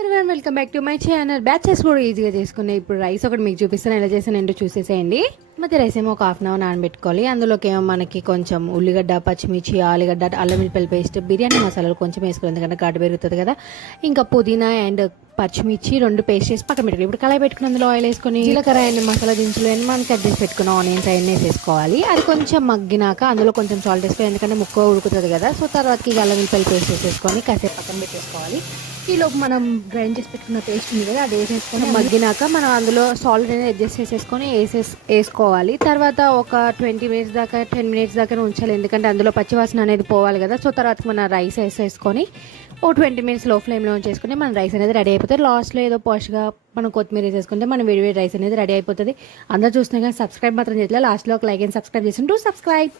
Everyone welcome back to my channel. Batches కూడా ఈజీగా చేసుకునే ఇప్పుడు రైస్ ఒకటి మీకు చూపిస్తాను, ఎలా చేసాను ఏంటో చూసేసేయండి. మధ్య రైస్ ఏమో ఒక హాఫ్ అన్ అవర్ నానబెట్టుకోవాలి. అందులోకి ఏమో మనకి కొంచెం ఉల్లిగడ్డ, పచ్చిమిర్చి, ఆలుగడ్డ, అల్లం వెల్లుల్లి పేస్ట్, బిర్యానీ మసాలాలు కొంచెం వేసుకోవాలి ఎందుకంటే ఘాటు పెరుగుతుంది కదా. ఇంకా పుదీనా అండ్ పచ్చిమిర్చి రెండు పేస్ట్ చేసి పక్కన పెట్టుకోవాలి. ఇప్పుడు కళాయి పెట్టుకుని అందులో ఆయిల్ వేసుకొని జీలకర్ర అండ్ మసాలా దినుసులు అని మనం కట్ చేసి పెట్టుకున్న ఆనియన్స్ అవన్నీ వేసేసుకోవాలి. అది కొంచెం మగ్గినాక అందులో కొంచెం సాల్ట్ వేసుకోవాలి ఎందుకంటే ముక్క ఉడుకుతుంది కదా. సో తర్వాతకి అల్లం వెల్లుల్లి పేస్ట్ వేసేసుకొని కాసేపు పక్కన పెట్టేసుకోవాలి. ఈలోపు మనం గ్రైండ్ చేసి పెట్టుకున్న పేస్ట్ ఉంది కదా, అది వేసేసుకొని మగ్గినాక మనం అందులో సాల్ట్ అనేది అడ్జస్ట్ చేసేసుకొని వేసుకోవాలి. తర్వాత ఒక 20 మినిట్స్ దాకా 10 మినిట్స్ దాకా ఉంచాలి ఎందుకంటే అందులో పచ్చివాసన అనేది పోవాలి కదా. సో తర్వాత మన రైస్ వేసేసుకొని ఓ 20 మినిట్స్ లో ఫ్లేమ్లో ఉంచేసుకుని మన రైస్ అనేది రెడీ అయిపోతుంది. లాస్ట్లో ఏదో పాష్గా మనం కొత్తిమీర వేసేసుకుంటే మన వేడి రైస్ అనేది రెడీ అయిపోతుంది. అందరూ చూస్తున్నా కానీ సబ్స్క్రైబ్ మాత్రం చేయాలి. లాస్ట్లో ఒక లైక్ అండ్ సబ్స్క్రైబ్ చేసి సబ్స్క్రైబ్.